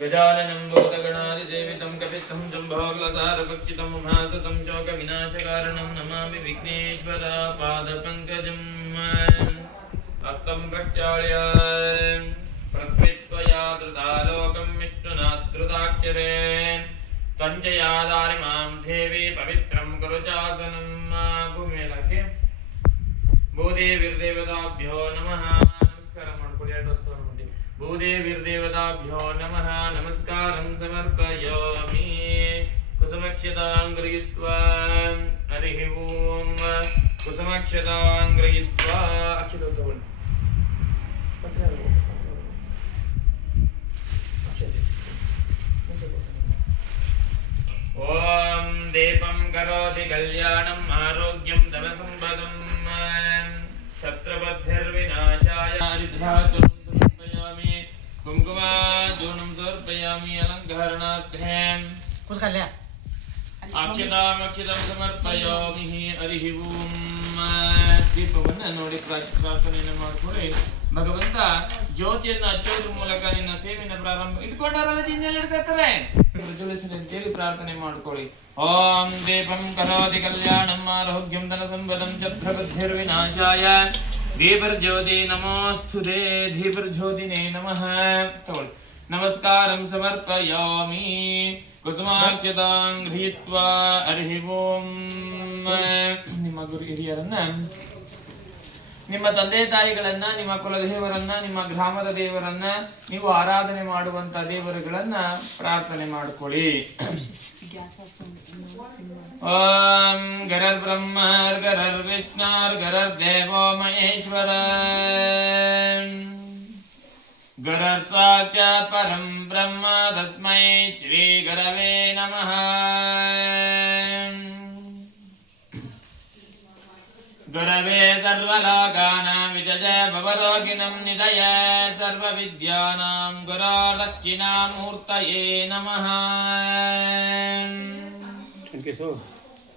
गजाननं भूतगणादिसेवितं कपित्थं जम्भाग्लसारभक्षितं उमासुतं शोकविनाशकारणं नमामि विघ्नेश्वरपादपङ्कजम् हस्तं प्रक्षाल्य प्रत्वित्वया धृतालोकं विष्णुनाधृताक्षरे तञ्जयादारि मां देवी पवित्रं कुरु चासनं भूमेलके भूदेवीर्देवताभ्यो नमः नमस्कार ಮಾಡ್ಕೊಳ್ಳಿ ಎರಡು ವಸ್ತು ನೋಡಿ भूदेवीर्देवताभ्यो नमः नमस्कारं समर्पयामि कुसुमक्षतां गृहीत्वा हरिः ओं कुसुमक्षतां गृहीत्वा अक्षता तಗೊಂಡು ओम दीपं करोति कल्याणं आरोग्यं धनसम्पदं शत्रुबुद्धिर्विनाशाय हरिद्राचूर्णं समर्पयामि कुङ्कुमाचूर्णं समर्पयामि अलङ्करणार्थे कुछ खा लिया अक्षतां समर्पयामि हरिः ओं दीपವನ್ನು ನೋಡಿ ಪ್ರಾರ್ಥನೆಯನ್ನು ಮಾಡಿಕೊಳ್ಳಿ ಭಗವಂತ ಜ್ಯೋತಿಯನ್ನು ಹಚ್ಚೋದ್ರ ಮೂಲಕ ನಿನ್ನ ಸೇವೆಯನ್ನು ಪ್ರಾರಂಭ ಇಟ್ಕೊಂಡಾರಲ್ಲ ಜಿನ್ನೆಲ್ಲ ಇಟ್ಕೊಳ್ತಾರೆ ಪ್ರಜ್ವಲಿಸಲಿ ಅಂತೇಳಿ ಪ್ರಾರ್ಥನೆ ಮಾಡ್ಕೊಳ್ಳಿ ಓಂ ದೀಪಂ ಕರೋತಿ ಕಲ್ಯಾಣಂ ಆರೋಗ್ಯಂ ಧನಸಂಪದಂ ಛತ್ರಬುದ್ಧಿರ್ವಿನಾಶಾಯ ದೀಪರ್ಜ್ಯೋತಿ ನಮೋಸ್ತುತೆ ದೀಪರ್ಜ್ಯೋತಿನೇ ನಮಃ ತಗೊಳ್ಳಿ ನಮಸ್ಕಾರಂ ಸಮರ್ಪಯಾಮಿ ಕುಸುಮಾಕ್ಷತಾಂ ಗೃಹೀತ್ವಾ ಹರಿಃ ಓಂ ನಿಮ್ಮ ಗುರು ಹಿರಿಯರನ್ನ ನಿಮ್ಮ ತಂದೆ ತಾಯಿಗಳನ್ನ ನಿಮ್ಮ ಕುಲದೇವರನ್ನ ನಿಮ್ಮ ಗ್ರಾಮದ ದೇವರನ್ನ ನೀವು ಆರಾಧನೆ ಮಾಡುವಂತ ದೇವರುಗಳನ್ನ ಪ್ರಾರ್ಥನೆ ಮಾಡಿಕೊಳ್ಳಿ ಓಂ ಗರರ್ ಬ್ರಹ್ಮ ಗರರ್ ವಿಷ್ಣು ಗರರ್ ದೇವೋ ಮಹೇಶ್ವರ ಗರರ್ ಸಾಕ್ಷಾತ್ ಪರಂ ಬ್ರಹ್ಮ ತಸ್ಮೈ ಶ್ರೀ ಗರವೇ ನಮಃ गुरवे सर्वलोकानां विजय भवरोगिणं निधय सर्वविद्यानां गुरोर्दक्षिणामूर्तये नमः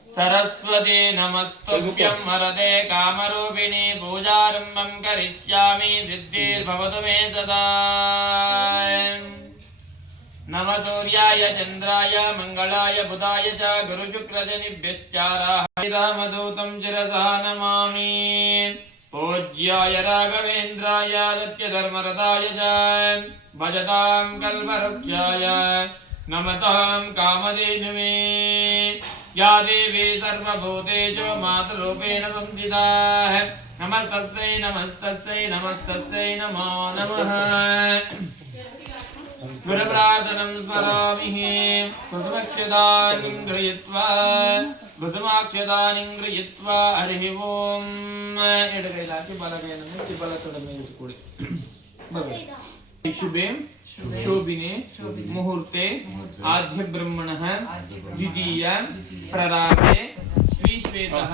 सरस्वती नमस्तुभ्यं वरदे कामरूपिणी पूजारम्भं करिष्यामि सिद्धिर्भवतु मे सदा नमः सूर्याय चन्द्राय मंगलाय बुधाय च गुरुशुक्रशनिभ्यश्चारामदूतं शिरसा नमामि पूज्याय राघवेन्द्राय सत्यधर्मरताय च भजतां कल्पवृक्षाय नमतां कामधेनुमे या देवी सर्वभूतेषु मातृरूपेण संस्थिता नमस्तस्यै नमस्तस्यै नमस्तस्यै नमो नमः गुरुप्रार्थनं स्मरामि कुसुमाक्षतां गृहीत्वा हरिः ओं एडगैला की बलगैನ ಮುಟ್ಟಿ ಬಲಕದ ಮೇಲೆ ಕೂಡಿ शुभे शोभिने मुहूर्ते आद्य ब्रह्मणः द्वितीय प्रराते श्री श्वेतः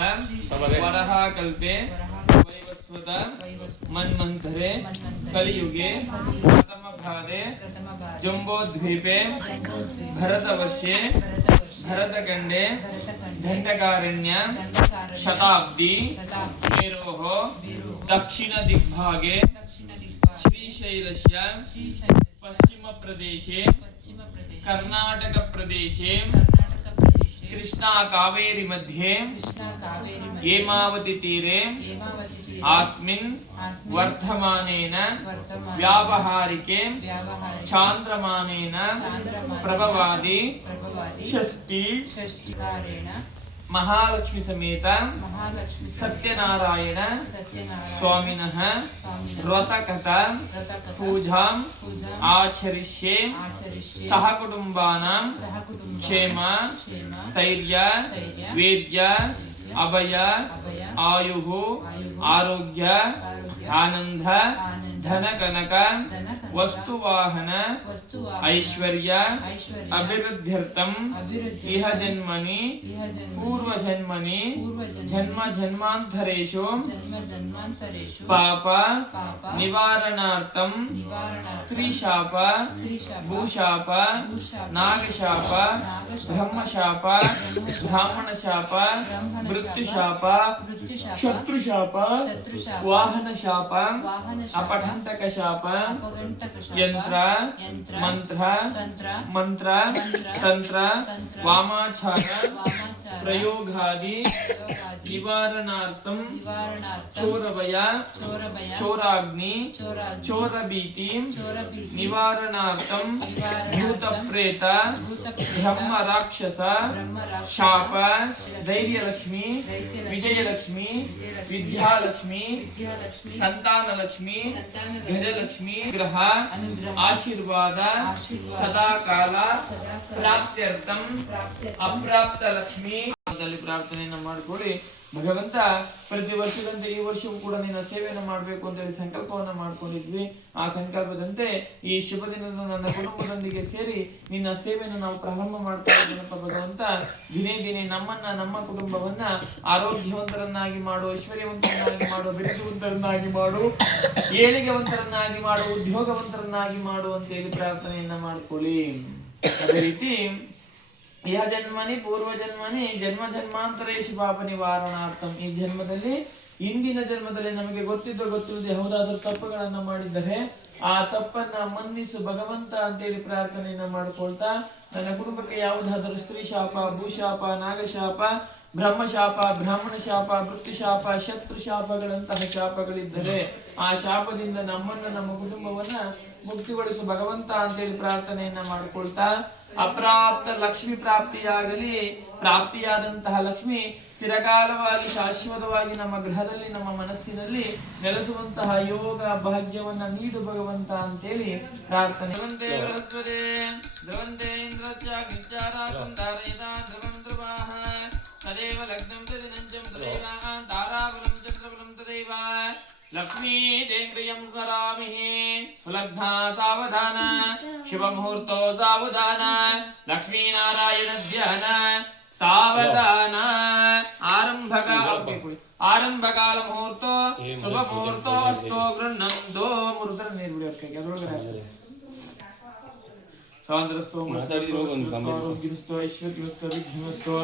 वरः कल्पे वैवस्वत मन्वन्तरे कलियुगे प्रथम भागे जम्बोद्वीपे भरतवर्षे भरतखण्डे दण्डकारण्य शताब्दी मेरोः दक्षिण दिग्भागे श्रीशैलस्य पश्चिम प्रदेशे कर्नाटक प्रदेशे कृष्णा कावेरी मध्ये हेमावती तीरे आस्मिन् वर्धमानेन व्यावहारिके चान्द्रमानेन प्रभवादि षष्ठी महालक्ष्मी समेत सत्यनारायण स्वामिनः व्रतकथा पूजां आचरिष्ये सह कुटुम्बानां क्षेम स्थैर्य वीर्य अभय आयुः आरोग्य आनंद धन कनक वस्तुवाहन ऐश्वर्य अभिवृद्ध्यर्थम इह जन्मनि पूर्व जन्मनि जन्म जन्मांतरेषु पाप निवारणार्थम स्त्री शाप भूशाप नागशाप ब्रह्मशाप ब्राह्मण शाप ಮೃತ್ಯುಶಾಪ ಶತ್ರುಶಾಪ ವಾಹನ ಶಾಪ ಅಪಘಂಟಕ ಶಾಪ ಯಂತ್ರ ಮಂತ್ರ ಮಂತ್ರ ತಂತ್ರ ವಾಮಾಚಾರ ಪ್ರಯೋಗಾದಿ ನಿವಾರಣಾರ್ಥಂ ಚೋರಭಯ ಚೋರಾಗ್ನಿ ಚೋರಭೀತಿ ನಿವಾರಣಾರ್ಥಂ ಭೂತ ಪ್ರೇತ ಬ್ರಹ್ಮ ರಾಕ್ಷಸ ಶಾಪ ಧೈರ್ಯಲಕ್ಷ್ಮಿ ವಿಜಯಲಕ್ಷ್ಮಿ ವಿದ್ಯಾಲಕ್ಷ್ಮಿ ಸಂತಾನಲಕ್ಷ್ಮಿ ಗಜಲಕ್ಷ್ಮಿ ಗ್ರಹ ಆಶೀರ್ವಾದ ಸದಾಕಾಲ ಪ್ರಾಪ್ತ್ಯರ್ಥಂ ಅಪ್ರಾಪ್ತ ಲಕ್ಷ್ಮಿ ಪ್ರಾರ್ಥನೆಯನ್ನ ಮಾಡಿಕೊಳ್ಳಿ. ಭಗವಂತ ಪ್ರತಿ ವರ್ಷದಂತೆ ಈ ವರ್ಷವೂ ಕೂಡ ನಿನ್ನ ಸೇವೆಯನ್ನು ಮಾಡಬೇಕು ಅಂತ ಹೇಳಿ ಸಂಕಲ್ಪವನ್ನ ಮಾಡ್ಕೊಂಡಿದ್ವಿ. ಆ ಸಂಕಲ್ಪದಂತೆ ಈ ಶುಭ ದಿನದ ನನ್ನ ಕುಟುಂಬದೊಂದಿಗೆ ಸೇರಿ ನಿನ್ನ ಸೇವೆಯನ್ನು ನಾವು ಪ್ರಾರಂಭ ಮಾಡ್ತಾ ಇದ್ದೇನಪ್ಪ ಭಗವಂತ. ದಿನೇ ದಿನೇ ನಮ್ಮನ್ನ ನಮ್ಮ ಕುಟುಂಬವನ್ನ ಆರೋಗ್ಯವಂತರನ್ನಾಗಿ ಮಾಡು, ಐಶ್ವರ್ಯವಂತರನ್ನಾಗಿ ಮಾಡು, ಬೆಳೆಸುವಂತರನ್ನಾಗಿ ಮಾಡು, ಏಳಿಗೆವಂತರನ್ನಾಗಿ ಮಾಡು, ಉದ್ಯೋಗವಂತರನ್ನಾಗಿ ಮಾಡು ಅಂತ ಹೇಳಿ ಪ್ರಾರ್ಥನೆಯನ್ನ ಮಾಡ್ಕೊಳ್ಳಿ. ಅದೇ ರೀತಿ ಯಹ ಜನ್ಮನಿ ಪೂರ್ವ ಜನ್ಮನಿ ಜನ್ಮ ಜನ್ಮಾಂತರೇಶು ಪಾಪ ನಿವಾರಣಾರ್ಥಂ, ಈ ಜನ್ಮದಲ್ಲಿ ಇಂದಿನ ಜನ್ಮದಲ್ಲಿ ನಮಗೆ ಗೊತ್ತಿಲ್ಲದೆ ಯಾವುದಾದ್ರೂ ತಪ್ಪುಗಳನ್ನ ಮಾಡಿದರೆ ಆ ತಪ್ಪನ್ನ ಮನ್ನಿಸು ಭಗವಂತ ಅಂತೇಳಿ ಪ್ರಾರ್ಥನೆಯನ್ನ ಮಾಡ್ಕೊಳ್ತಾ, ನನ್ನ ಕುಟುಂಬಕ್ಕೆ ಯಾವುದಾದರೂ ಸ್ತ್ರೀ ಶಾಪ, ಭೂಶಾಪ, ನಾಗಶಾಪ, ಬ್ರಹ್ಮಶಾಪ, ಬ್ರಾಹ್ಮಣ ಶಾಪ, ಮೃತ್ಯುಶಾಪ, ಶತ್ರು ಶಾಪಗಳಂತಹ ಶಾಪಗಳಿದ್ದರೆ ಆ ಶಾಪದಿಂದ ನಮ್ಮನ್ನ ನಮ್ಮ ಕುಟುಂಬವನ್ನ ಮುಕ್ತಿಗೊಳಿಸು ಭಗವಂತ ಅಂತೇಳಿ ಪ್ರಾರ್ಥನೆಯನ್ನ ಮಾಡ್ಕೊಳ್ತಾ, ಅಪ್ರಾಪ್ತ ಲಕ್ಷ್ಮಿ ಪ್ರಾಪ್ತಿಯಾಗಲಿ, ಪ್ರಾಪ್ತಿಯಾದಂತಹ ಲಕ್ಷ್ಮಿ ಸ್ಥಿರಕಾಲವಾಗಿ ಶಾಶ್ವತವಾಗಿ ನಮ್ಮ ಗೃಹದಲ್ಲಿ ನಮ್ಮ ಮನಸ್ಸಿನಲ್ಲಿ ನೆಲೆಸುವಂತಹ ಯೋಗ ಭಾಗ್ಯವನ್ನ ನೀಡು ಭಗವಂತ ಅಂತೇಳಿ ಪ್ರಾರ್ಥನೆ. लक्ष्मी देंग्रियं स्मरामि सुलग्ना सावधान शुभ मुहूर्तो सावधान लक्ष्मी नारायण ध्यान सावधान आरंभकाल मुहूर्तो शुभ मुहूर्तो अस्तो गृह्णन्तो मुहूर्तर निर्विडಕ್ಕೆ ಅದರೊಳಗೆ ಸಾಂದ್ರಸ್ತೋ ಮಸ್ತಡಿರೋಗಿರಸ್ತೋ ಐಶ್ವರ್ಯಸ್ತೋ ವಿಘ್ನಸ್ತೋ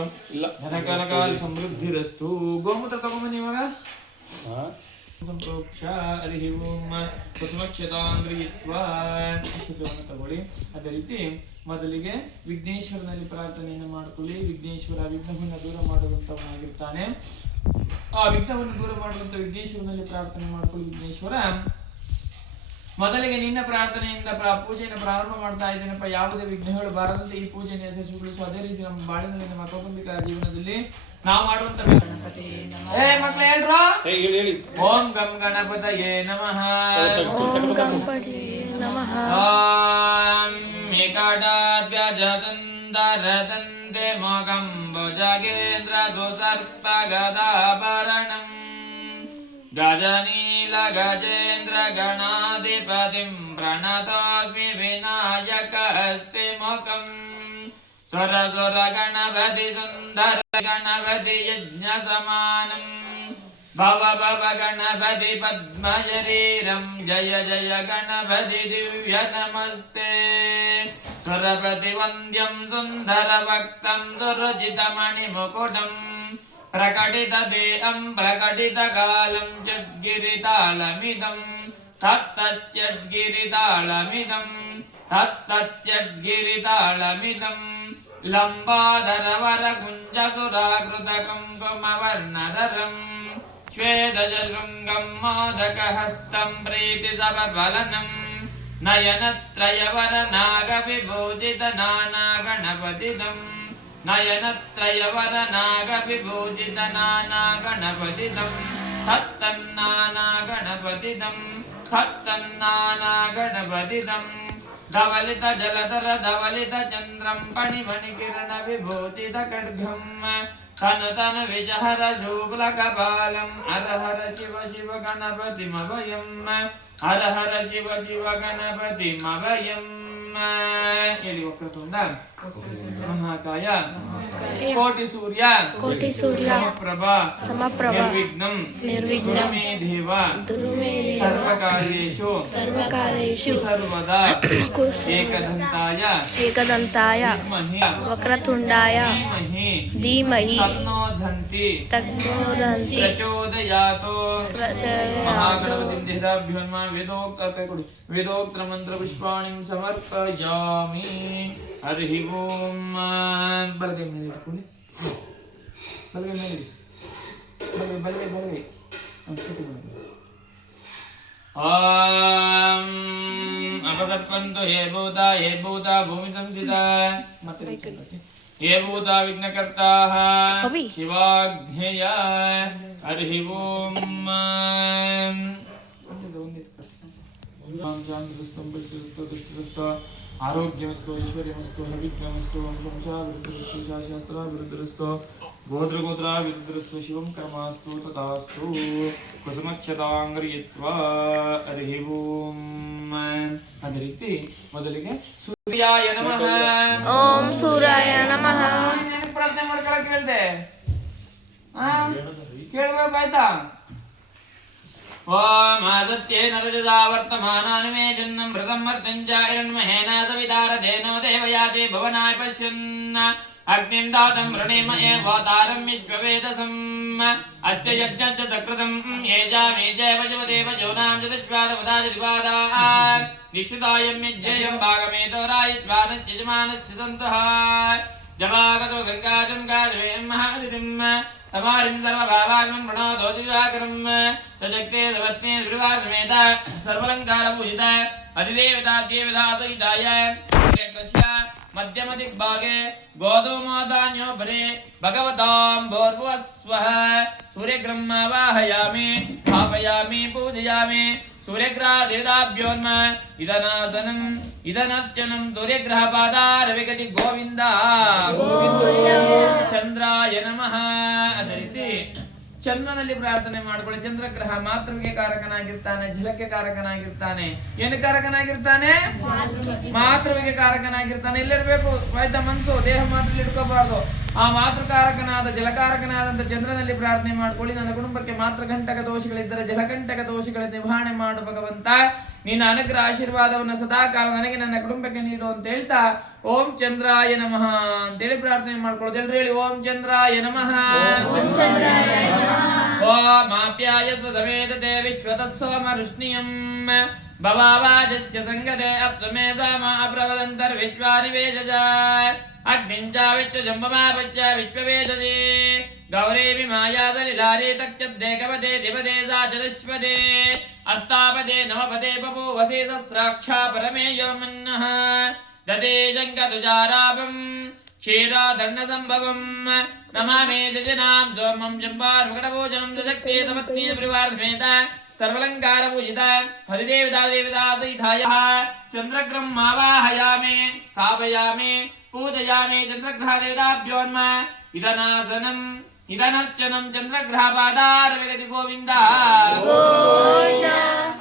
ಧನಕನಕಾಲ ಸಮೃದ್ಧಿರಸ್ತೋ. ಗೋಮೂತ್ರ ತಗೊಂಬನ್ನಿ ಇವಾಗ. ಸಂಪ್ರೋಕ್ಷ ಹರಿ ಓಂ ಕುಸುಮಕ್ಷತಾಂದ್ರಿಯಿತ್ವಾ ಅಕ್ಷತವನ್ನು ತಗೊಳ್ಳಿ. ಅದೇ ರೀತಿ ಮೊದಲಿಗೆ ವಿಘ್ನೇಶ್ವರನಲ್ಲಿ ಪ್ರಾರ್ಥನೆಯನ್ನು ಮಾಡಿಕೊಳ್ಳಿ. ವಿಘ್ನೇಶ್ವರ ವಿಘ್ನವನ್ನು ದೂರ ಮಾಡುವಂತವನಾಗಿರ್ತಾನೆ. ಆ ವಿಘ್ನವನ್ನು ದೂರ ಮಾಡುವಂತ ವಿಘ್ನೇಶ್ವರನಲ್ಲಿ ಪ್ರಾರ್ಥನೆ ಮಾಡಿಕೊಳ್ಳಿ. ವಿಘ್ನೇಶ್ವರ ಮೊದಲಿಗೆ ನಿನ್ನ ಪ್ರಾರ್ಥನೆಯಿಂದ ಪೂಜೆಯನ್ನು ಪ್ರಾರಂಭ ಮಾಡ್ತಾ ಇದ್ದೇನಪ್ಪ. ಯಾವುದೇ ವಿಘ್ನಗಳು ಬಾರದಂತೆ ಈ ಪೂಜೆಯನ್ನು ಯಶಸ್ವಿಗೊಳಿಸು. ಅದೇ ರೀತಿ ನಮ್ಮ ಬಾಳಿನಲ್ಲಿ ನಮ್ಮ ಕೌಟುಂಬಿಕ ಜೀವನದಲ್ಲಿ ನಾವು ಮಾಡುವಂತ ಮಕ್ಕಳು ಹೇಳ್ರು ಓಂ ಗಂ ಗಣಪತಯೇ ನಮಃ. ಏಕಾಡಾದ್ಯಜತಂದರತಂದೆ ಮೊಗಂ ಭುಜಗೇಂದ್ರ ಸುಸರ್ಪ ಗದಾಭರಣಂ ಗಜನೀಲ ಗಜೇಂದ್ರ ಗಣಾಧಿಪತಿಂ ಪ್ರಣತೋಸ್ಮಿ ವಿನಾಯಕ ಹಸ್ತಿ ಮುಖಂ ಸ್ವರ ಸ್ವರ ಗಣಪತಿ ಸುಂದರ ಗಣಪತಿ ಯಜ್ಞ ಸಮಾನಂ ಭವ ಭವ ಗಣಪತಿ ಪದ್ಮ ಶರೀರಂ ಜಯ ಜಯ ಗಣಪತಿ ದಿವ್ಯ ನಮಸ್ತೆ. ಸ್ವರಪತಿ ವಂದ್ಯಂ ಸುಂದರ ಭಕ್ತಂ ಸುರುಚಿತ ಮಣಿ ಮುಕುಟಂ ಪ್ರಕಟಿತ ದೇಹಂ ಪ್ರಕಟಿತ ಕಾಲಂ ಚದ್ಗಿರಿತಾಳಮಿದಂ ತತ್ತಚ್ಯದ್ಗಿರಿತಾಳಮಿದಂ ತತ್ತಚ್ಯದ್ಗಿರಿತಾಳಮಿದಂ ಲಂಬಾಧರವರ ಕುಂಜ ಸುರಾಕೃತ ಕುಂಕುಮ ವರ್ಣಧರಂ ಶ್ವೇತಜೃಂಗಂ ಮೋದಕ ಹಸ್ತಂ ಪ್ರೀತಿ ಸಬಲನಂ ನಯನತ್ರಯವರ ನಾಗ ವಿಭೂಜಿತ ನಾನಾ ಗಣಪತಿದಂ ನಯನತ್ರಯವರ ನಾಗ ವಿಭೂಜಿತ ನಾನಾ ಗಣಪತಿದಂ ಸತ್ತನ್ನಾನಾ ಗಣಪತಿದಂ ಸತ್ತನ್ನಾನಾ ಗಣಪತಿದಂ ಧವಲಿತ ಜಲಧರ ಧವಲಿತ ಚಂದ್ರಂ ಪಣಿಮಣಿ ಕಿರಣ ವಿಭೂಜಿತ ಖಡ್ಗಂ ತನು ತನು ವಿಜಹರ ಶುಕ್ಲ ಕಪಾಲಂ ಹರ ಹರ ಶಿವ ಶಿವ ಗಣಪತಿ ಮಭಯಂ ಹರ ಹರ ಶಿವ ಶಿವ ಗಣಪತಿ ಮಭಯಂ. ಹೇಳಿ ಒಕ್ಕತುಂಡ ಮಹಾಕಾಯ ಕೋಟಿ ಸೂರ್ಯ ಸಮಪ್ರಭ ನಿರ್ವಿಘ್ನಂ ದುರು ಮೇ ದೇವ ಸರ್ವಕಾರ್ಯೇಷು ಸರ್ವದಾ ಏಕದಂತಾಯ ವಕ್ರತುಂಡಾಯ ಧೀಮಹಿ ತನ್ನೋ ದಂತಿ ಪ್ರಚೋದಯಾತ್ ಮಹಾಗಣಪತಿಂ ದೇಹದಾಭ್ಯೋ ನಮಃ ವೇದೋಕ್ತ ಮಂತ್ರ ಪುಷ್ಪಾಣಿಂ ಸಮರ್ಪಯಾಮಿ. ಹರಿ ಓಂ. ಬಲಗೈ ಮೇಲೆ ಇಟ್ಕೊಳ್ಳಿ, ಬಲಗೈ ಮೇಲೆ ಇಡಿ, ಬಲಗೈ ಓಂ ಅಪಕರ್ಪಂತು ಹೇ ಭೂತ ಭೂಮಿ ಸಂಸ್ಥಿತ ಮತ್ತೆ ಹೇ ಭೂತ ವಿಘ್ನಕರ್ತಾಃ ಶಿವಾಜ್ಞೇಯ. ಹರಿ ಓಂ. ಆರೋಗ್ಯಮಸ್ತು ಐಶ್ವರ್ಯಮಸ್ತು ಹವಿಗ್ರಮಸ್ತು ವಂಶಾಭಿವೃದ್ಧಿರಸ್ತು ಶಾಸ್ತ್ರಾಭಿವೃದ್ಧಿರಸ್ತು ಗೋತ್ರಗೋತ್ರಾಭಿವೃದ್ಧಿರಸ್ತು ಶಿವಂ ಕರ್ಮಾಸ್ತು ತಥಾಸ್ತು. ಕುಸುಮಕ್ಷತಾಂಗ್ರಿಯತ್ವಾ. ಹರಿ ಓಂ. ಅದೇ ರೀತಿ ಮೊದಲಿಗೆ ಸೂರ್ಯಾಯ ನಮಃ. ಓಂ ಸೂರ್ಯಾಯ ನಮಃ. ಪ್ರಾರ್ಥನೆ ಮಾಡ್ಕೊಳಕ್ ಹೇಳ್ದೆ, ಕೇಳ್ಬೇಕಾಯ್ತಾ? ಓಂ ಆಸತ್ಯೇನ ರಜಸಾ ವರ್ತಮಾನಾನಿ ಮೇ ಜನ್ನಂ ಮೃತಂ ಮರ್ತ್ಯಂ ಚ ಹಿರಣ್ಮಹೇನ ಸವಿತಾರಧೇನೋ ದೇವಯಾತಿ ಭವನಾಯ ಪಶ್ಯನ್ ಅಗ್ನಿಂ ದಾತಂ ರಣೇಮ ಏವಾತಾರಂ ವಿಶ್ವವೇದಸಂ ಅಶ್ಚ ಯಜ್ಞಶ್ಚ ಸಕೃತಂ ಯೇಜಾಮಿ ಚ ಪಶುಪದೇವ ಜೋನಾಂ ಚತುಷ್ಪಾದಪದಾದಿಪಾದಾ ನಿಶ್ಚಿತಾಯಂ ಯಜ್ಞೇಯಂ ಭಾಗಮೇತೋ ರಾಯಿತ್ವಾನಶ್ಚ ಯಜಮಾನಶ್ಚ ತಂತಃ ಜಮಾಗತೋ ಗಂಗಾಜಂ ಗಾಜವೇಂ ಮಹಾರಿತಿಂ ತಮಾರಿಂ ಸರ್ವಭಾವಾಗಮಂ ಪ್ರಣೋದೋಜಿಜಾಕರಂ ಸಶಕ್ತೆ ಸಪತ್ನೇ ಶ್ರೀವಾಸಮೇತ ಸರ್ವಲಂಕಾರಭೂಷಿತ ಅಧಿದೇವತಾ ದೇವದಾಸಹಿತಾಯ ಕೃಷ್ಯ ಮಧ್ಯಮ ದಿಗ್ಭಾಗೆ ಗೋಧೂಮೋದಾನ್ಯೋಪರಿ ಭಗವತಾಂ ಭೋರ್ಭುವಸ್ವಃ ಸೂರ್ಯಗ್ರಹ್ಮವಾಹಯಾಮಿ ಸ್ಥಾಪಯಾಮಿ ಪೂಜಯಾಮಿ ಸೂರ್ಯಗ್ರಹದೇವತಾಭ್ಯೋನ್ಮ ಇದನಾಸನಂ ಇದನರ್ಚನಂ ಸೂರ್ಯಗ್ರಹಪಾದಾರವಿಗತಿ ಗೋವಿಂದ ಚಂದ್ರಾಯ ನಮಃ. ಅದೇ ರೀತಿ ಚಂದ್ರನಲ್ಲಿ ಪ್ರಾರ್ಥನೆ ಮಾಡ್ಕೊಳ್ಳಿ. ಚಂದ್ರಗ್ರಹ ಮಾತೃವಿಗೆ ಕಾರಕನಾಗಿರ್ತಾನೆ, ಜಲಕ್ಕೆ ಕಾರಕನಾಗಿರ್ತಾನೆ. ಏನು ಕಾರಕನಾಗಿರ್ತಾನೆ? ಮಾತೃವಿಗೆ ಕಾರಕನಾಗಿರ್ತಾನೆ. ಎಲ್ಲಿರ್ಬೇಕು ಆಯ್ತಾ? ಮನಸ್ಸು ದೇಹ ಮಾತ್ರ ಇಟ್ಕೋಬಾರ್ದು. ಆ ಮಾತೃಕಾರಕನಾದ ಜಲಕಾರಕನಾದಂತ ಚಂದ್ರನಲ್ಲಿ ಪ್ರಾರ್ಥನೆ ಮಾಡ್ಕೊಳ್ಳಿ. ನನ್ನ ಕುಟುಂಬಕ್ಕೆ ಮಾತೃಕಂಟಕ ದೋಷಗಳಿದ್ದರೆ ಜಲಕಂಟಕ ದೋಷಗಳ ನಿವಾರಣೆ ಮಾಡು ಭಗವಂತ. ನಿನ್ನ ಅನುಗ್ರಹ ಆಶೀರ್ವಾದವನ್ನ ಸದಾಕಾಲ ನನಗೆ ನನ್ನ ಕುಟುಂಬಕ್ಕೆ ನೀಡು ಅಂತ ಹೇಳ್ತಾ ಓಂ ಚಂದ್ರಾಯ ನಮಃ ಅಂತೇಳಿ ಪ್ರಾರ್ಥನೆ ಮಾಡ್ಕೊಳ್ಳೋದು. ಎಲ್ರು ಹೇಳಿ ಓಂ ಚಂದ್ರಾಯ ನಮಃ. ಓಂ ಆಪ್ಯಾಯ ಸ್ವಸಮೇತತೆ ವಿಶ್ವತಃ ಸೋಮ ಋಷ್ಣಿಯಂ ಭವಾವಾಜಸ್ಯ ಸಂಗತೆ ಅಪ್ಸುಮೇಧಾಮ ಅಪ್ರವದಂತರ್ವಿಶ್ವಾನಿ ವೇಜಜ ಅಗ್ನಿಂಚಾವಿಚ್ಚ ಜಂಬಮಾಪಚ್ಚ ವಿಶ್ವವೇಜಜೆ ಗೌರೀವಿ ಮಾಯಾದಲಿಧಾರಿ ತಕ್ಷದ್ದೇಕಪದೇ ದಿಪದೇ ಸಾ ಚತುಷ್ಪದೇ ಅಸ್ತಾಪದೇ ನವಪದೇ ಬಭೂವಸಿ ಸಹಸ್ರಾಕ್ಷಾ ಪರಮೇಯೋ ಮನ್ನಃ ದದೇ ಶಂಕತುಜಾರಾಭಂ ಕ್ಷೀರಾಧರ್ಣ ಸಂಭವಂ ನಮಾಮಿ ಜಜನಾಂ ಸೋಮಂ ಜಂಬಾರ್ಮಕಟಭೋಜನಂ ದಶಕ್ತಿ ಸಮತ್ನಿ ಪರಿವಾರಸಮೇತ ಸರ್ವಲಂಕಾರ ಪೂಜಿತ ಹರಿದೇವತಾದೇವತಾಸಹಿತಾಯ ಚಂದ್ರಗ್ರಹಮಾವಾಹಯಾಮಿ ಸ್ಥಾಪಯಾಮಿ ಪೂಜಯಾಮಿ ಚಂದ್ರಗ್ರಹದೇವತಾಭ್ಯೋನ್ಮ ಇದನಾಸನಂ ಇದನರ್ಚನಂ ಚಂದ್ರಗ್ರಹಪಾದಾರವಿಗತಿ ಗೋವಿಂದ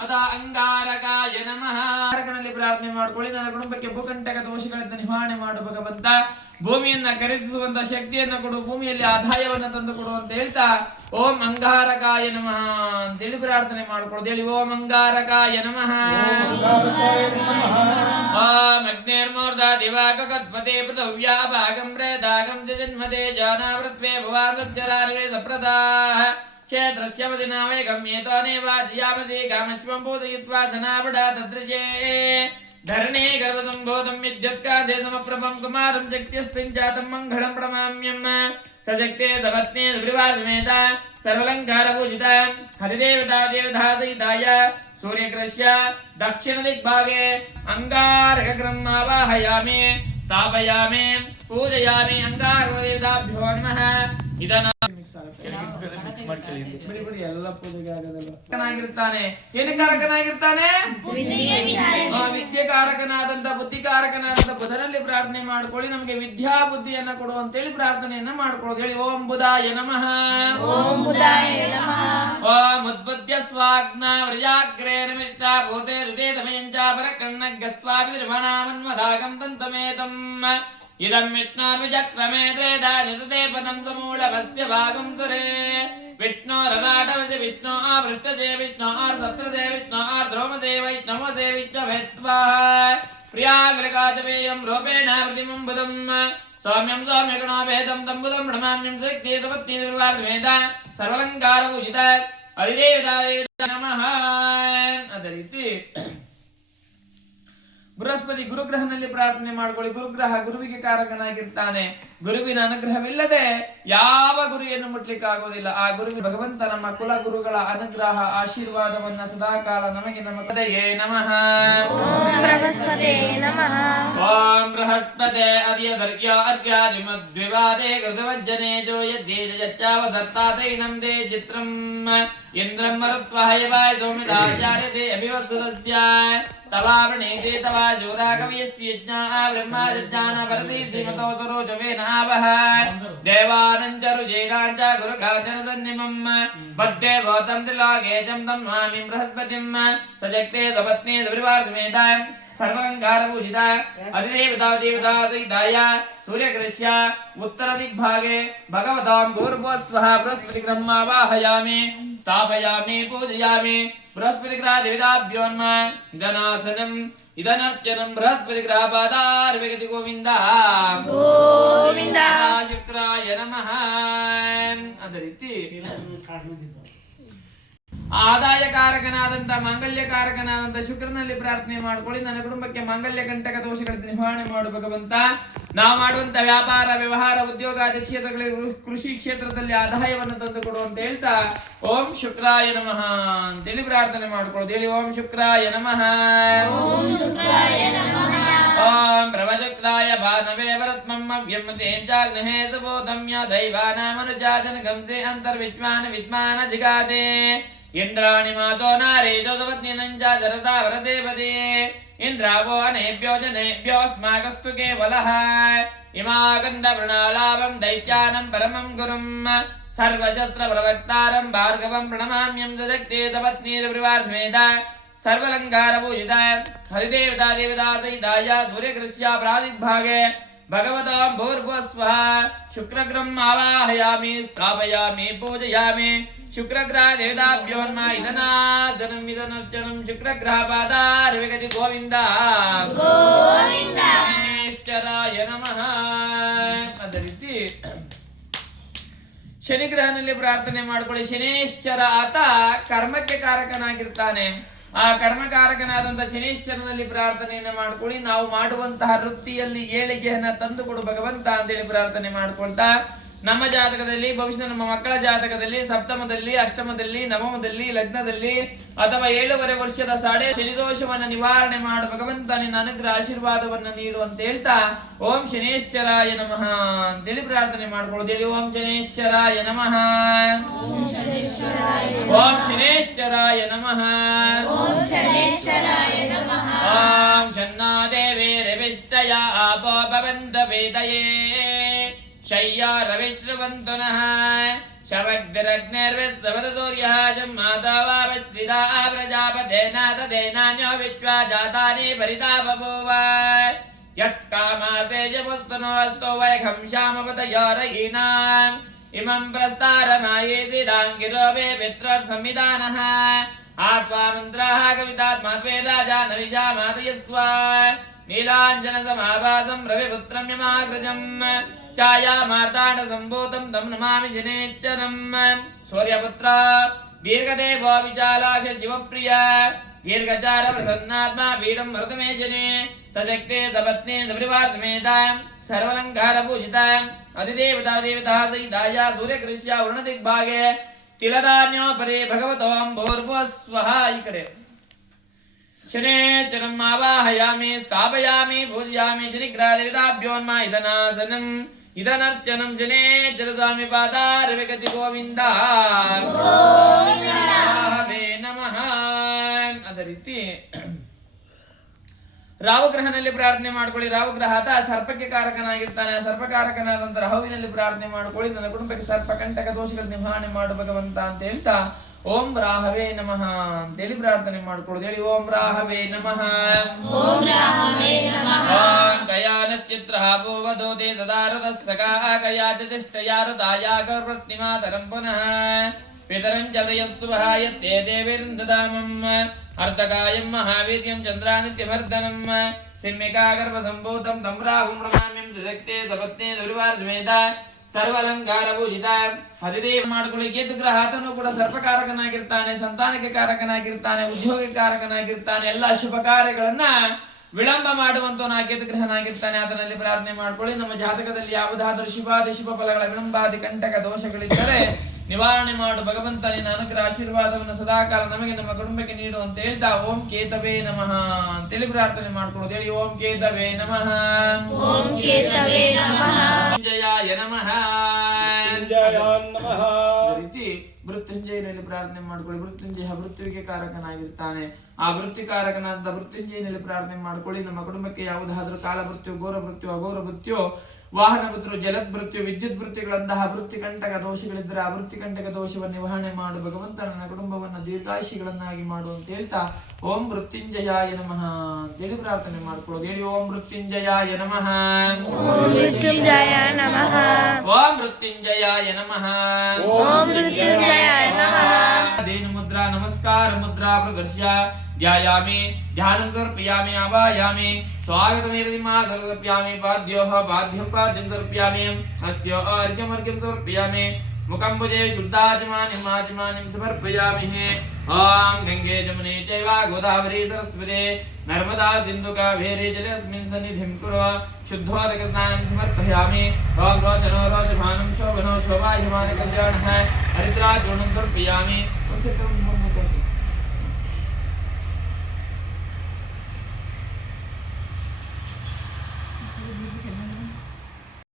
ಅದ ಅಂಗಾರಕಾಯ ನಮಃ. ಅಂಗಾರಕನಲ್ಲಿ ಪ್ರಾರ್ಥನೆ ಮಾಡ್ಕೊಳ್ಳಿ. ನನ್ನ ಕುಟುಂಬಕ್ಕೆ ಭೂಕಂಟಕ ದೋಷಗಳಿಂದ ನಿವಾರಣೆ ಮಾಡು ಭಗವಂತ. ಭೂಮಿಯನ್ನ ಖರೀದಿಸುವಂತ ಶಕ್ತಿಯನ್ನ ಕೊಡು, ಭೂಮಿಯಲ್ಲಿ ಆದಾಯವನ್ನ ತಂದು ಕೊಡು ಅಂತ ಹೇಳ್ತಾ ಓಂ ಅಂಗಾರಕಾಯ ನಮಃ ಅಂತೇಳಿ ಪ್ರಾರ್ಥನೆ ಮಾಡ್ಕೊಳ್ಳೋದು. ಹೇಳಿ ಓಂ ಅಂಗಾರಕಾಯ ನಮಃ. ಓಂ ಅಗ್ನೇರ್ಮೂರ್ಧ ದಿವಾಕತ್ಪತೆ ಪೃಥವ್ಯಾ ಭಾಗಂ ಪ್ರೇತಾಗಂ ಜನ್ಮದೇ ಜಾನಾವೃತ್ವೇ ಭವಾನುಚ್ಚರಾರ್ವೇ ಸಪ್ರದಾಃ ಕ್ಷೇತ್ರಸ್ಯ ವದಿನಾವೇಗಂ ಏತಾನೇವಾಜಿಯಾಮಸಿ ಕಾಮಶ್ವಂ ಪೂಜಯಿತ್ವಾ ಸನಾಪಡಾ ತದೃಶೇ ಧರಣೇ ಗರ್ಭಸಂಭೂತಂ ವಿದ್ಯುತ್ಕಾಂತೆ ಸಮಪ್ರಭಂ ಕುಮಾರಂ ಶಕ್ತಿಯಸ್ಮಿಂಜಾತಂ ಮಂಗಳಂ ಪ್ರಣಮಾಮ್ಯಂ ಸಶಕ್ತೆ ಸಪತ್ನೇ ಸುಪ್ರಿವಾಸಮೇತ ಸರ್ವಲಂಕಾರಭೂಷಿತ ಹರಿದೇವತಾ ದೇವತಾಸಹಿತಾಯ ಸೂರ್ಯಕೃಷ್ಯ ದಕ್ಷಿಣ ದಿಗ್ಭಾಗೆ ಅಂಗಾರಕಗ್ರಹಮಾವಾಹಯಾಮಿ ಸ್ಥಾಪಯಾಮಿ ಪೂಜಯಾಮಿ ಅಂಗಾರಕದೇವತಾಭ್ಯೋ ನಮಃ. ಇದನ್ನ ಎಲ್ಲ ಪೂಜೆಗೆ ಆಗೋದಲ್ಲ. ಏನು ಕಾರಕನಾಗಿರ್ತಾನೆ? ವಿದ್ಯೆಕಾರಕನಾದಂತ ಬುದ್ಧಿಕಾರಕನಾದಂತ ಬುಧನಲ್ಲಿ ಪ್ರಾರ್ಥನೆ ಮಾಡ್ಕೊಳ್ಳಿ. ನಮ್ಗೆ ವಿದ್ಯಾ ಬುದ್ಧಿಯನ್ನ ಕೊಡು ಅಂತೇಳಿ ಪ್ರಾರ್ಥನೆಯನ್ನ ಮಾಡ್ಕೊಳ್ಳೋದು. ಹೇಳಿ ಓಂ ಬುಧಾಯ ನಮಃ. ಓಂ ಉದ್ಬುದ್ಧ್ಯ ಸ್ವಾಗ್ನ ವ್ರಜಾಗ್ರೇ ನಮಿಷ್ಟ ಭೂತೆ ಸುತೆ ತಮಯಂಚ ಪರಕರ್ಣ ಗಸ್ವಾಪಿ ನಿರ್ಮನಾಮನ್ವದಾಗಂ ತಂತಮೇತಂ ಇದಂ ವಿಷ್ಣೋರ್ವಿಚಕ್ರಮೇ ತ್ರೇಧಾ ನಿತತೆ ಪದಂ ಸಮೂಲಮಸ್ಯ ಭಾಗಂ ಸುರೇ ವಿಷ್ಣೋರರಾಟವಸೆ ವಿಷ್ಣೋ ಆಪೃಷ್ಟಸೆ ವಿಷ್ಣೋ ಆರ್ಸತ್ರಸೆ ವಿಷ್ಣೋ ಆರ್ದ್ರೋಮಸೆ ವೈಷ್ಣವಸೆ ವಿಷ್ಣವೇತ್ವಾಹ ಪ್ರಿಯಾಗ್ರಕಾಚವೇಯಂ ರೂಪೇಣ ಪ್ರತಿಮಂಬುದಂ ಸೌಮ್ಯಂ ಸೌಮ್ಯಗುಣೋಪೇತಂ ತಂಬುದಂ ಪ್ರಣಮಾಮ್ಯಂ ಶಕ್ತಿ ಸಪತ್ನಿ ನಿರ್ವಾರ್ಧಮೇತ ಸರ್ವಲಂಕಾರಭೂಷಿತ ಅಧಿದೇವತಾ ನಮಃ. ಅದೇ ರೀತಿ ಬೃಹಸ್ಪತಿ ಗುರುಗ್ರಹನಲ್ಲಿ ಪ್ರಾರ್ಥನೆ ಮಾಡ್ಕೊಳ್ಳಿ. ಗುರುಗ್ರಹ ಗುರುವಿಗೆ ಕಾರಕನಾಗಿರ್ತಾನೆ. ಗುರುವಿನ ಅನುಗ್ರಹವಿಲ್ಲದೆ ಯಾವ ಗುರಿಯನ್ನು ಮುಟ್ಲಿಕ್ಕಾಗೋದಿಲ್ಲ. ಆ ಗುರು ಭಗವಂತ ನಮ್ಮ ಕುಲ ಗುರುಗಳ ಅನುಗ್ರಹ ಆಶೀರ್ವಾದವನ್ನ ಸದಾಕಾಲ ನಮಗೆ ನಮ್ಮ ಪದಯೇ ನಮಃ. ಬೃಹಸ್ಪತೆ ನಮಃ. ಓಂ ಬೃಹಸ್ಪತೆ ಅರ್ಯದರ್ಗ್ಯ ಅರ್ಘ್ಯಾದಿಮದ್ವಿವಾದೇ ಕೃತವಜ್ಜನೆ ಜೋ ಯದ್ದೇಜಚ್ಚಾವಸರ್ತಾತೈನಂ ದೇ ಚಿತ್ರಂ ಇಂದ್ರಂ ಮರುತ್ವಹಯವಾಯ ಸೌಮ್ಯದಾಚಾರ್ಯತೆ ಅಭಿವಸುರಸ್ಯ ತವಾವೃಣೇತೆ ತವಾ ಜೋರಾಗವ್ಯಸ್ಯಜ್ಞಾ ಬ್ರಹ್ಮಾಜ್ಞಾನ ಪರತಿ ಶ್ರೀಮತೋ ಸರೋಜವೇನಾವಹ ದೇವಾನಂಚ ಋಷೀಣಾಂಚ ಗುರುಖಾಂಚನ ಸನ್ನಿಮಂ ಪದ್ದೇ ಭವತಂ ತ್ರಿಲೋಕೆ ಚಂ ತಂ ನಮಾಮಿ ಬೃಹಸ್ಪತಿಂ ಸಜಕ್ತೆ ಸಪತ್ನೇ ಸಪರಿವಾರಸಮೇತ ಸರ್ವಲಂಕಾರಭೂಷಿತ ಅಧಿದೇವತಾ ಸಹಿತಾಯ ಸೂರ್ಯಕೃಷ್ಯ ಉತ್ತರ ದಿಗ್ಭಾಗೆ ಭಗವತಾಂ ಭೂರ್ಭುವಸ್ವಃ ಬೃಹಸ್ಪತಿ ಬ್ರಹ್ಮಾವಾಹಯಾಮಿ ಸ್ಥಾಪಯಾಮಿ ಪೂಜಯಾಮಿ ಬೃಹಸ್ಪತಿ ಗ್ರಹ ದೇವತಾಭ್ಯೋನ್ಮ ಇದನಾಸನಂ ಇದನರ್ಚನಂ ಬೃಹಸ್ಪತಿ ಗ್ರಹ ಪಾದಾರ್ವಿಗತಿ ಗೋವಿಂದ ಗೋವಿಂದ. ಶುಕ್ರಾಯ ನಮಃ. ಅದೇ ರೀತಿ ಆದಾಯಕಾರಕನಾದಂತ ಮಾಂಗಲ್ಯಕಾರಕನಾದಂತ ಶುಕ್ರನಲ್ಲಿ ಪ್ರಾರ್ಥನೆ ಮಾಡ್ಕೊಳ್ಳಿ. ನನ್ನ ಕುಟುಂಬಕ್ಕೆ ಮಾಂಗಲ್ಯ ಕಂಟಕ ದೋಷಗಳನ್ನು ನಿವಾರಣೆ ಮಾಡು ಭಗವಂತ. ನಾವು ಮಾಡುವಂತ ವ್ಯಾಪಾರ ವ್ಯವಹಾರ ಉದ್ಯೋಗಾದಿ ಕ್ಷೇತ್ರಗಳಲ್ಲಿ ಕೃಷಿ ಕ್ಷೇತ್ರದಲ್ಲಿ ಆದಾಯವನ್ನು ತಂದು ಕೊಡು ಅಂತ ಹೇಳ್ತಾ ಓಂ ಶುಕ್ರಾಯ ನಮಃ ಅಂತೇಳಿ ಪ್ರಾರ್ಥನೆ ಮಾಡ್ಕೊಳ್ಳೋದು. ಹೇಳಿ ಓಂ ಶುಕ್ರಾಯ ನಮಃ. ಓಂ ಪ್ರಭಶುಕ್ರಾಯ ಭಾನವೇ ವರತ್ಮಂ ಅವ್ಯಂ ಜಾಗ್ನಹೇ ಸುಬೋಧಮ್ಯ ದೈವಾನಾಮನುಜಾಜನ ಗಂಸೆ ಅಂತರ್ವಿದ್ವಾನ ವಿದ್ವಾನ ಜಿಗಾದೆ ಇಂದ್ರಾಣಿ ಮಾತೋ ನಾರೇಜೋ ಸುಪತ್ನಿನಂಚ ಜರತಾ ವರದೇವದೇ ಇಂದ್ರಾವೋ ಅನೇಭ್ಯೋ ಜನೇಭ್ಯೋಸ್ಮಾಕಸ್ತು ಕೇವಲಃ ಇಮಾಗಂಧ ವೃಣಾಲಾಭಂ ದೈತ್ಯಾನಂ ಪರಮಂ ಗುರುಂ ಸರ್ವಶಸ್ತ್ರ ಪ್ರವಕ್ತಾರಂ ಭಾರ್ಗವಂ ಪ್ರಣಮಾಮ್ಯಂ ಸಜಕ್ತೆ ಸಪತ್ನಿ ಪರಿವಾರಸಮೇತ ಸರ್ವಲಂಕಾರಭೂಷಿತ ಹರಿದೇವತಾ ದೇವತಾ ಸಹಿತಾಯ ಸೂರ್ಯಕೃಷ್ಯ ಪ್ರಾದಿಗ್ಭಾಗೆ ಭಗವತಾಂ ಭೂರ್ಭುವಸ್ವಃ ಶುಕ್ರಗ್ರಹಂ ಆವಾಹಯಾಮಿ ಸ್ಥಾಪಯಾಮಿ ಪೂಜಯಾಮಿ ಶುಕ್ರಗ್ರಹ ದೇವತಾಭ್ಯೋನ್ಮ ಇದನಾದನಂ ಇದನರ್ಚನಂ ಶುಕ್ರಗ್ರಹ ಪಾದಾರ್ವಿಗತಿ ಗೋವಿಂದ ಶನೇಶ್ವರಾಯ ನಮಃ. ಅದೇ ರೀತಿ ಶನಿಗ್ರಹನಲ್ಲಿ ಪ್ರಾರ್ಥನೆ ಮಾಡ್ಕೊಳ್ಳಿ. ಶನೇಶ್ವರ ಆತ ಕರ್ಮಕ್ಕೆ ಕಾರಕನಾಗಿರ್ತಾನೆ. ಆ ಕರ್ಮಕಾರಕನಾದಂತ ಶನೇಶ್ವರನಲ್ಲಿ ಪ್ರಾರ್ಥನೆಯನ್ನು ಮಾಡ್ಕೊಳ್ಳಿ. ನಾವು ಮಾಡುವಂತಹ ವೃತ್ತಿಯಲ್ಲಿ ಏಳಿಗೆಯನ್ನ ತಂದು ಕೊಡು ಭಗವಂತ ಅಂತೇಳಿ ಪ್ರಾರ್ಥನೆ ಮಾಡ್ಕೊಳ್ತಾ ನಮ್ಮ ಜಾತಕದಲ್ಲಿ ಭವಿಷ್ಯ ನಮ್ಮ ಮಕ್ಕಳ ಜಾತಕದಲ್ಲಿ ಸಪ್ತಮದಲ್ಲಿ ಅಷ್ಟಮದಲ್ಲಿ ನವಮದಲ್ಲಿ ಲಗ್ನದಲ್ಲಿ ಅಥವಾ 7.5 ವರ್ಷದ ಸಾಡೆ ಶನಿದೋಷವನ್ನ ನಿವಾರಣೆ ಮಾಡು ಭಗವಂತ ನಿನ್ನ ಅನುಗ್ರಹ ಆಶೀರ್ವಾದವನ್ನ ನೀಡು ಅಂತ ಹೇಳ್ತಾ ಓಂ ಶನೇಶ್ವರಾಯ ನಮಃ ಅಂತೇಳಿ ಪ್ರಾರ್ಥನೆ ಮಾಡ್ಕೊಳ್ಳೋದು. ಹೇಳಿ ಓಂ ಶನೇಶ್ವರಾಯ ನಮಃ. ಓಂ ಶನೇಶ್ವರಾಯ ನಮಃ. ಓಂ ಶನ್ನೋ ದೇವೇರವಿಷ್ಟಯ ಆಪೋ ಭವಂತ ವೇದಯೇ ಶಯ್ಯ ರವಿಶ್ರವಂತು ನಃ ಶವಗ್ರಗ್ನೇರ್ವಿಸ್ರವದಸೂರ್ಯಃ ಜನ್ಮಾದಾವಾವಶ್ರಿತಾ ಪ್ರಜಾಪತೇನಾತದೇನಾನ್ಯೋ ವಿಶ್ವಾ ಜಾತಾನಿ ಪರಿತಾ ಬಭೂವ ಯತ್ಕಾಮಾತೇಜಮುಸ್ತನೋऽಸ್ತೋ ವೈಖಂ ಶ್ಯಾಮಪತಯೋರಯೀನಾಂ ಇಮಂ ಪ್ರಸ್ತಾರಮಾಯೇತಿ ದಾಂಗಿರೋ ವೇ ಪಿತೃಸಂವಿಧಾನಃ ಆತ್ವಾ ಮಂತ್ರಾಃ ಕವಿತಾತ್ಮಾತ್ವೇ ರಾಜಾ ನವಿಷಾ ಮಾತಯಸ್ವ ನೀಲಾಂಜನ ಸಮಾಭಾಸಂ ರವಿಪುತ್ರಂ ಯಮಾಗ್ರಜಂ ಛಾಯಾ ಮಾರ್ತಾಂಡ ಸಂಭೂತಂ ತಂ ನಮಾಮಿ ಶನೇಶ್ವರಂ ಸೂರ್ಯಪುತ್ರ ದೀರ್ಘದೇವೋ ವಿಚಾಲಾಕ್ಷ ಶಿವಪ್ರಿಯ ದೀರ್ಘಚಾರ ಪ್ರಸನ್ನಾತ್ಮ ಪೀಡಂ ಮೃತಮೇ ಜನೆ ಸಶಕ್ತೆ ಸಪತ್ನಿ ಸಪರಿವಾರಸಮೇತ ಸರ್ವಲಂಕಾರ ಪೂಜಿತ ಅಧಿದೇವತಾ ದೇವತಾ ಸಹಿತಾಯ ಸೂರ್ಯಕೃಷ್ಯ ವರುಣದಿಗ್ಭಾಗೆ ತಿಲಧಾನ್ಯೋಪರಿ ಭಗವತೋಂ ಭೂರ್ಭುವಸ್ವಃ. ಈ ಕಡೆ ಶನೇಶ್ವರಂ ಆವಾಹಯಾಮಿ ಸ್ಥಾಪಯಾಮಿ ಪೂಜಯಾಮಿ ಶನಿಗ್ರಹ ದೇವತಾಭ್ಯೋನ್ಮ ಇದನಾಸನಂ ಇದನರ್ಚನಂ ಶನೇಶ್ವರ ಸ್ವಾಮಿ ಪಾದಾರ್ವಿಗತಿ ಗೋವಿಂದ ನಮಃ. ಅದೇ ರೀತಿ ರಾಹುಗ್ರಹನಲ್ಲಿ ಪ್ರಾರ್ಥನೆ ಮಾಡ್ಕೊಳ್ಳಿ. ರಾಹುಗ್ರಹ ಆತ ಸರ್ಪಕ್ಕೆ ಕಾರಕನಾಗಿರ್ತಾನೆ. ಸರ್ಪಕಾರಕನಾದಂತ ರಾಹುವಿನಲ್ಲಿ ಪ್ರಾರ್ಥನೆ ಮಾಡ್ಕೊಳ್ಳಿ. ನನ್ನ ಕುಟುಂಬಕ್ಕೆ ಸರ್ಪ ಕಂಟಕ ದೋಷಗಳ ನಿವಾರಣೆ ಮಾಡು ಭಗವಂತ ಅಂತ ಹೇಳ್ತಾ ಓಂ ರಾಹವೇ ನಮಃ ಅಂತೇಳಿ ಪ್ರಾರ್ಥನೆ ಮಾಡ್ಕೊಳ್ಳೋದು. ಹೇಳಿ ಓಂ ರಾಹವೇ ನಮಃ. ಓಂ ಗಯಾನಶ್ಚಿತ್ರ ಆಪೋ ವದೋತೆ ತದಾರುತಸ್ಸಕಾಕಯಾ ಚ ಚಷ್ಟಯಾ ಋತಾಯಾ ಕರ್ವೃತ್ತಿಮಾತರಂ ಪುನಃ ಪಿತರಂ ಚ ಪ್ರಿಯಸ್ಸುಭಃ ಯತ್ತೇ ದೇವೇರ್ನ್ ದದಾಮಂ ಅರ್ಥಕಾಯಂ ಮಹಾವೀರ್ಯಂ ಚಂದ್ರಾನಿತ್ಯವರ್ಧನಂ ಸಿಂಹಿಕಾ ಗರ್ಭಸಂಭೂತಂ ತಂ ರಾಹುಂ ನಮಾಮ್ಯಂ ದಶಕ್ತೆ ಸಪತ್ನೇ ದುರ್ವಾರ್ಜಮೇತ ಸರ್ವಲಂಕಾರ ಪೂಜಿತ ಹರಿದೇವ ಮಾಡ್ಕೊಳ್ಳಿ. ಕೇತು ಗ್ರಹ ಆತನು ಕೂಡ ಸರ್ಪಕಾರಕನಾಗಿರ್ತಾನೆ, ಸಂತಾನಕ್ಕೆ ಕಾರಕನಾಗಿರ್ತಾನೆ, ಉದ್ಯೋಗ ಕಾರಕನಾಗಿರ್ತಾನೆ. ಎಲ್ಲ ಶುಭ ಕಾರ್ಯಗಳನ್ನ ವಿಳಂಬ ಮಾಡುವಂತವನ ಕೇತು ಗ್ರಹನಾಗಿರ್ತಾನೆ. ಆತನಲ್ಲಿ ಪ್ರಾರ್ಥನೆ ಮಾಡ್ಕೊಳ್ಳಿ. ನಮ್ಮ ಜಾತಕದಲ್ಲಿ ಯಾವುದಾದರೂ ಶುಭ ಫಲಗಳ ವಿಳಂಬಾದಿ ಕಂಟಕ ದೋಷಗಳಿದ್ದರೆ ನಿವಾರಣೆ ಮಾಡು ಭಗವಂತ, ನಿನ್ನ ಅನುಗ್ರಹ ಆಶೀರ್ವಾದವನ್ನು ಸದಾಕಾಲ ನಮಗೆ ನಮ್ಮ ಕುಟುಂಬಕ್ಕೆ ನೀಡು ಅಂತ ಹೇಳ್ತಾ ಓಂ ಕೇತವೇ ನಮಃ ಅಂತೇಳಿ ಪ್ರಾರ್ಥನೆ ಮಾಡ್ಕೊಳ್ಳೋದು. ಹೇಳಿ ಓಂ ಕೇತವೇ ನಮಃ. ಓಂ ಕೇತವೇ ನಮಃ. ಜಯಾಯ ನಮಃ. ಅದೇ ರೀತಿ ಮೃತ್ಯುಂಜಯನಲ್ಲಿ ಪ್ರಾರ್ಥನೆ ಮಾಡ್ಕೊಳ್ಳಿ. ಮೃತ್ಯುಂಜಯ ಮೃತ್ಯುವಿಗೆ ಕಾರಕನಾಗಿರ್ತಾನೆ. ಆ ವೃತ್ತಿಕಾರಕನಾದ ಮೃತ್ಯುಂಜಯನಲ್ಲಿ ಪ್ರಾರ್ಥನೆ ಮಾಡ್ಕೊಳ್ಳಿ. ನಮ್ಮ ಕುಟುಂಬಕ್ಕೆ ಯಾವುದಾದ್ರೂ ಕಾಲ ಮೃತ್ಯು, ಘೋರ ಮೃತ್ಯು, ಅಘೋರ ಮೃತ್ಯು, ವಾಹನ ಮೃತ್ಯು, ಜಲದ್ ಮೃತ್ಯು, ವಿದ್ಯುತ್ ಮೃತ್ಯುಗಳಂತಹ ವೃತ್ತಿಕಂಟಕ ದೋಷಗಳಿದ್ದರೆ ಆ ವೃತ್ತಿಕಂಟಕ ದೋಷವನ್ನು ನಿವಾರಣೆ ಮಾಡು ಭಗವಂತ, ನನ್ನ ಕುಟುಂಬವನ್ನು ದೀರ್ಘಾಯುಷಿಗಳನ್ನಾಗಿ ಮಾಡು ಅಂತ ಹೇಳ್ತಾ ಓಂ ಮೃತ್ಯುಂಜಯಾಯ ನಮಃ ಅಂತೇಳಿ ಪ್ರಾರ್ಥನೆ ಮಾಡ್ಕೊಳ್ಳೋದು. ಹೇಳಿ ಓಂ ಮೃತ್ಯುಂಜಯಾಯ ನಮಃ. ಓಂ ಮೃತ್ಯುಂಜಯ ನಮಃ. ಓಂ ಮೃತ್ಯುಂಜಯಾಯ ನಮಃ. ಓಂ ಮೃತ್ಯುಂಜಯ ನಮಃ. ದೇನು ಮುದ್ರಾ ನಮಸ್ಕಾರ ಮುದ್ರಾ ಪ್ರದರ್ಶ್ಯ ಧ್ಯಾಯಾಮಿ ಧ್ಯಾನಂ ಸಮರ್ಪಯಾಮಿ ಆವಾಯಾಮಿ ಸ್ವಾಗತಮೇರ್ವಿಮಾ ಸಮರ್ಪಯಾಮಿ ಪಾದ್ಯೋಃ ಪಾದ್ಯಂ ಪಾದ್ಯಂ ಸಮರ್ಪಯಾಮಿ ಹಸ್ತ್ಯೋ ಅರ್ಘ್ಯಂ ಸಮರ್ಪಯಾಮಿ ಮುಖಂ ಭುಜೇ ಶುದ್ಧಾಚಮಾನಿಂ ಆಚಮಾನಿಂ ಸಮರ್ಪಯಾಮಿ. ಓಂ ಗಂಗೆ ಜಮುನೆ ಚೈವ ಗೋದಾವರಿ ಸರಸ್ವತಿ ನರ್ಮದಾ ಸಿಂಧು ಕಾವೇರಿ ಜಲೇಸ್ಮಿನ್ ಸನ್ನಿಧಿಂ ಕುರು ಶುದ್ಧೋದಕ ಸ್ನಾನಂ ಸಮರ್ಪಯಾಮಿ. ಓಂ ರೋಚನೋ ರೋಚಮಾನಂ ಶೋಭನೋ ಶೋಭಾಯಮಾನ ಕಲ್ಯಾಣಃ ಹರಿದ್ರಾ ಚೂರ್ಣಂ ಸಮರ್ಪಯಾಮಿ.